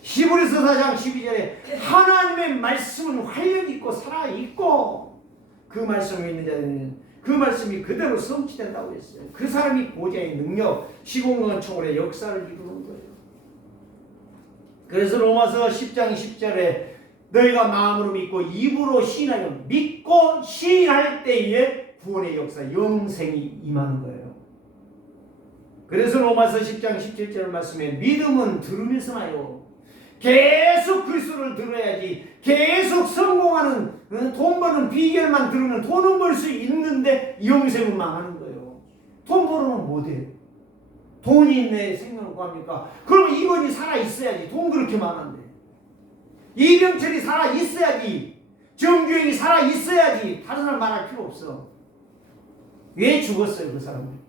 히브리서 4장 12절에 하나님의 말씀은 활력있고 살아있고 그 말씀을 믿는 자는 그 말씀이 그대로 성취된다고 했어요. 그 사람이 보좌의 능력, 시공간 초월의 역사를 이루는 거예요. 그래서 로마서 10장 10절에 너희가 마음으로 믿고 입으로 시인하여 믿고 시인할 때에 구원의 역사, 영생이 임하는 거예요. 그래서 로마서 10장 17절 말씀에 믿음은 들으면서 나요. 계속 그리스도를 들어야지. 계속 성공하는 돈 버는 비결만 들으면 돈은 벌 수 있는데 영생은 망하는 거예요. 돈 벌으면 못해요. 돈이 내 생명을 구합니까? 그럼 이건이 살아있어야지. 돈 그렇게 많은데. 이병철이 살아있어야지. 정규행이 살아있어야지. 다른 사람 말할 필요 없어. 왜 죽었어요 그 사람은?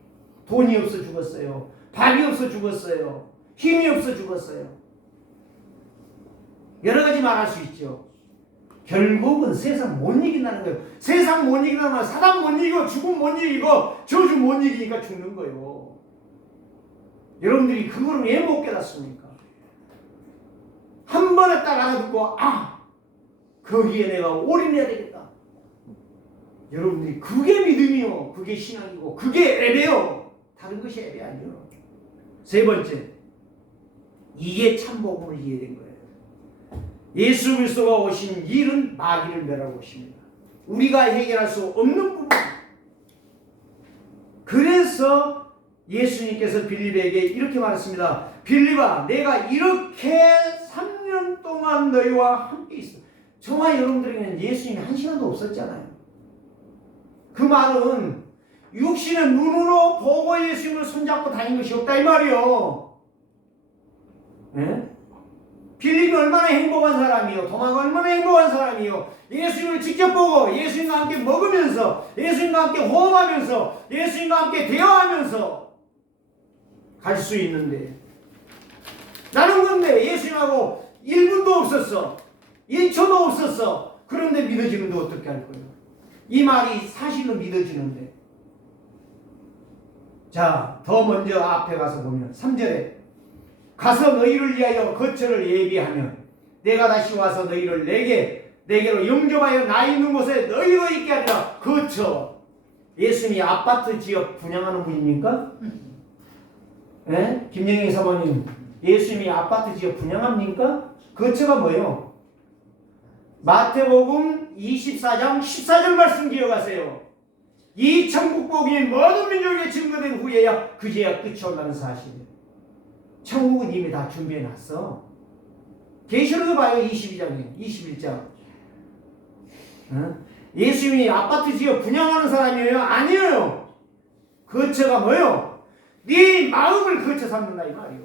돈이 없어 죽었어요. 밥이 없어 죽었어요. 힘이 없어 죽었어요. 여러 가지 말할 수 있죠. 결국은 세상 못 이긴다는 거예요. 세상 못 이긴다는 말, 사단 못 이기고 죽음 못 이기고 저주 못 이기니까 죽는 거예요. 여러분들이 그걸 왜 못 깨닫습니까? 한 번에 딱 알아듣고 거기에 내가 올인해야 되겠다. 여러분들이 그게 믿음이요, 그게 신앙이고 그게 예배요. 다른 것이 예배 아니요. 세 번째, 이게 참복음을 이해된 거예요. 예수 그리스도가 오신 일은 마귀를 멸하고 오십니다. 우리가 해결할 수 없는 부분. 그래서 예수님께서 빌립에게 이렇게 말했습니다. 빌립아, 내가 이렇게 3년 동안 너희와 함께 있어. 저와 여러분들에게는 예수님이 한 시간도 없었잖아요. 그 말은 육신의 눈으로 보고 예수님을 손잡고 다닌 것이 없다 이 말이요. 네? 빌립이 얼마나 행복한 사람이요. 도마가 얼마나 행복한 사람이요. 예수님을 직접 보고 예수님과 함께 먹으면서 예수님과 함께 호흡하면서 예수님과 함께 대화하면서 갈 수 있는데 나는 근데 예수님하고 1분도 없었어. 1초도 없었어. 그런데 믿어지는데 어떻게 할 거예요? 이 말이 사실로 믿어지는데. 자, 더 먼저 앞에 가서 보면 3절에 가서 너희를 위하여 거처를 예비하면 내가 다시 와서 너희를 내게로 영접하여 나 있는 곳에 너희로 있게 하리라. 거처. 예수님이 아파트 지역 분양하는 분입니까? 네? 김영희 사모님, 예수님이 아파트 지역 분양합니까? 거처가 뭐예요? 마태복음 24장 14절 말씀 기억하세요. 이 천국 복음이 모든 민족에게 증거된 후에야 그제야 끝이 온다는 사실이에요. 천국은 이미 다 준비해놨어. 계시록에 봐요. 22장에 21장. 예수님이 아파트 지어 분양하는 사람이에요? 아니에요. 거처가 뭐예요? 네 마음을 거처 삼는다 이 말이에요.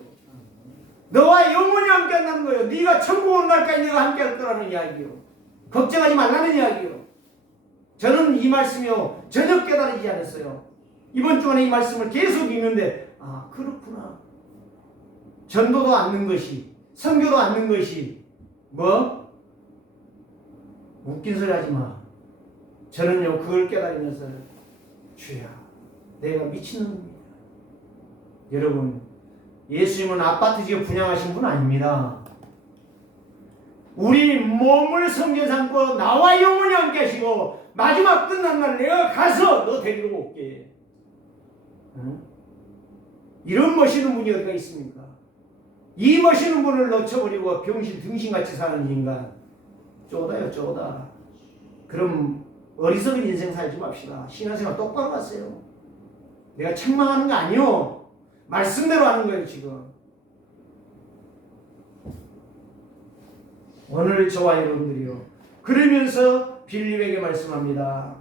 너와 영원히 함께 한다는 거예요. 네가 천국 온 날까지 내가 함께 할 거라는 이야기요. 걱정하지 말라는 이야기요. 저는 이 말씀이요 전혀 깨달아지지 않았어요. 이번 주간에 이 말씀을 계속 읽는데 아 그렇구나. 전도도 않는 것이, 선교도 않는 것이 뭐? 웃긴 소리 하지 마. 저는요 그걸 깨달으면서 주야 내가 미친놈입니다. 여러분 예수님은 아파트 지어 분양하신 분 아닙니다. 우리 몸을 성전 삼고 나와 영원히 함께 하시고 마지막 끝난 날 내가 가서 너 데리러 올게. 응? 이런 멋있는 분이 어디가 있습니까? 이 멋있는 분을 놓쳐버리고 병신 등신같이 사는 인간 쪼다요 쪼다. 그럼 어리석은 인생 살지 맙시다. 신앙생활 똑바로 하세요. 내가 책망하는 거 아니요. 말씀대로 하는 거예요 지금. 오늘 저와 여러분들이요. 그러면서 빌립에게 말씀합니다.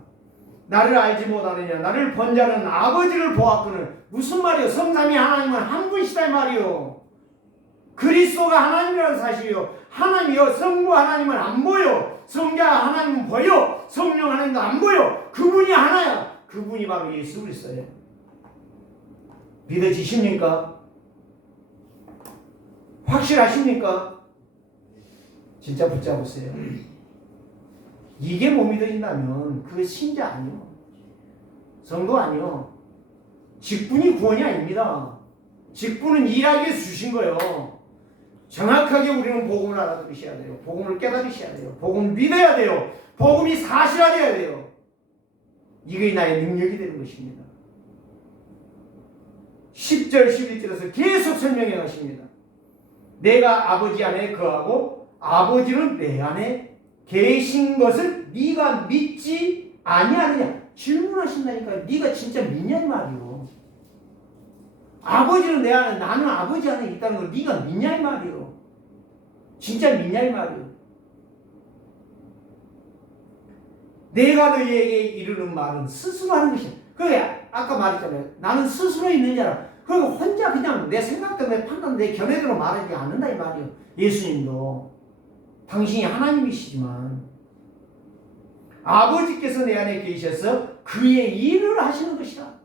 나를 알지 못하느냐 나를 본 자는 아버지를 보았거늘. 무슨 말이요? 성삼위 하나님은 한 분이시다 이 말이요. 그리스도가 하나님이라는 사실이요. 하나님이요 성부 하나님은 안 보여. 성자 하나님은 보여. 성령 하나님도 안 보여. 그분이 하나야. 그분이 바로 예수 그리스도예요. 믿어지십니까? 확실하십니까? 진짜 붙잡으세요. 이게 못 믿어진다면 그 신자 아니요. 성도 아니요. 직분이 구원이 아닙니다. 직분은 일하기 위해서 주신 거예요. 정확하게 우리는 복음을 알아들으셔야 돼요. 복음을 깨달으셔야 돼요. 복음을 믿어야 돼요. 복음이 사실화되어야 돼요. 이게 나의 능력이 되는 것입니다. 10절 11절에서 계속 설명해 가십니다. 내가 아버지 안에 거하고 아버지는 내 안에 계신 것을 네가 믿지 아니하느냐. 질문하신다니까요. 네가 진짜 믿냐 이 말이요. 아버지는 내 안에 나는 아버지 안에 있다는 걸 네가 믿냐 이 말이요. 진짜 믿냐 이 말이요. 내가 너희에게 이르는 말은 스스로 하는 것이야. 그게 아까 말했잖아요. 나는 스스로 있는 자라. 그리고 혼자 그냥 내 생각대로 내 판단 내 견해대로 말하지 않는다 이 말이요. 예수님도 당신이 하나님이시지만 아버지께서 내 안에 계셔서 그의 일을 하시는 것이다.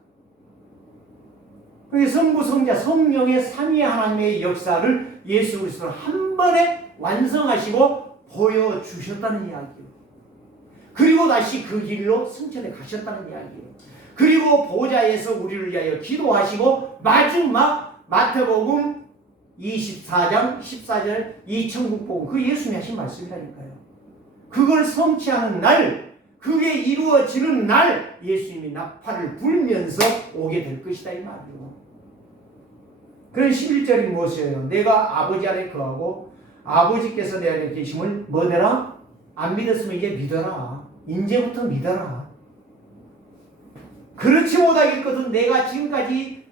그게 성부 성자 성령의 삼위의 하나님의 역사를 예수 그리스도는 한 번에 완성하시고 보여주셨다는 이야기예요. 그리고 다시 그 길로 승천해 가셨다는 이야기예요. 그리고 보좌에서 우리를 위하여 기도하시고 마지막 마태복음 24장 14절 이 천국복음 그 예수님이 하신 말씀이라니까요. 그걸 성취하는 날 그게 이루어지는 날 예수님이 나팔을 불면서 오게 될 것이다 이 말이요. 그런 11절이 무엇이에요? 내가 아버지 안에 거하고 아버지께서 내 안에 계심을 뭐되라? 안 믿었으면 이제 믿어라. 이제부터 믿어라. 그렇지 못하겠거든. 내가 지금까지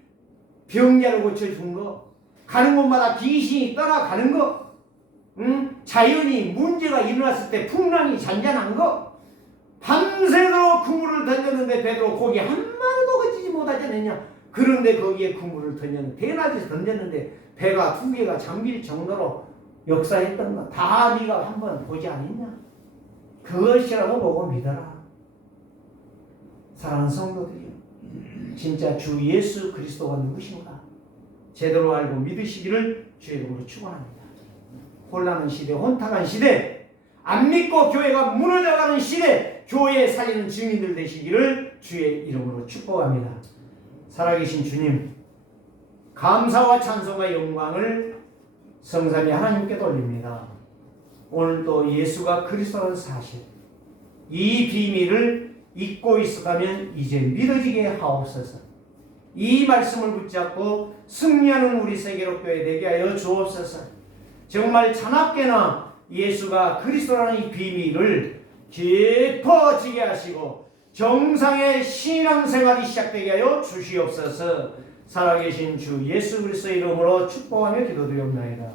병자를 고쳐준 거, 가는 곳마다 귀신이 떠나가는 거, 자연이 문제가 일어났을 때 풍랑이 잔잔한 거, 밤새도록 그물을 던졌는데 베드로 고기 한 마리도 거치지 못하지 않느냐. 그런데 거기에 그물을 던졌는데 대낮에서 던졌는데 배가 2개가 잠길 정도로 역사했던 거 다 네가 한번 보지 않았냐. 그것이라도 보고 믿어라. 사랑하는 성도들이요, 진짜 주 예수 그리스도가 누구신가 제대로 알고 믿으시기를 주의 이름으로 축원합니다. 혼란한 시대, 혼탁한 시대, 안 믿고 교회가 무너져가는 시대, 교회에 살리는 증인들 되시기를 주의 이름으로 축복합니다. 살아계신 주님, 감사와 찬송과 영광을 성삼위 하나님께 돌립니다. 오늘도 예수가 그리스도라는 사실, 이 비밀을 잊고 있었다면 이제 믿어지게 하옵소서. 이 말씀을 붙잡고 승리하는 우리 세계로교회 되게 하여 주옵소서. 정말 자나깨나 예수가 그리스도라는 이 비밀을 깊어지게 하시고 정상의 신앙생활이 시작되게 하여 주시옵소서. 살아계신 주 예수 그리스도의 이름으로 축복하며 기도드리옵나이다.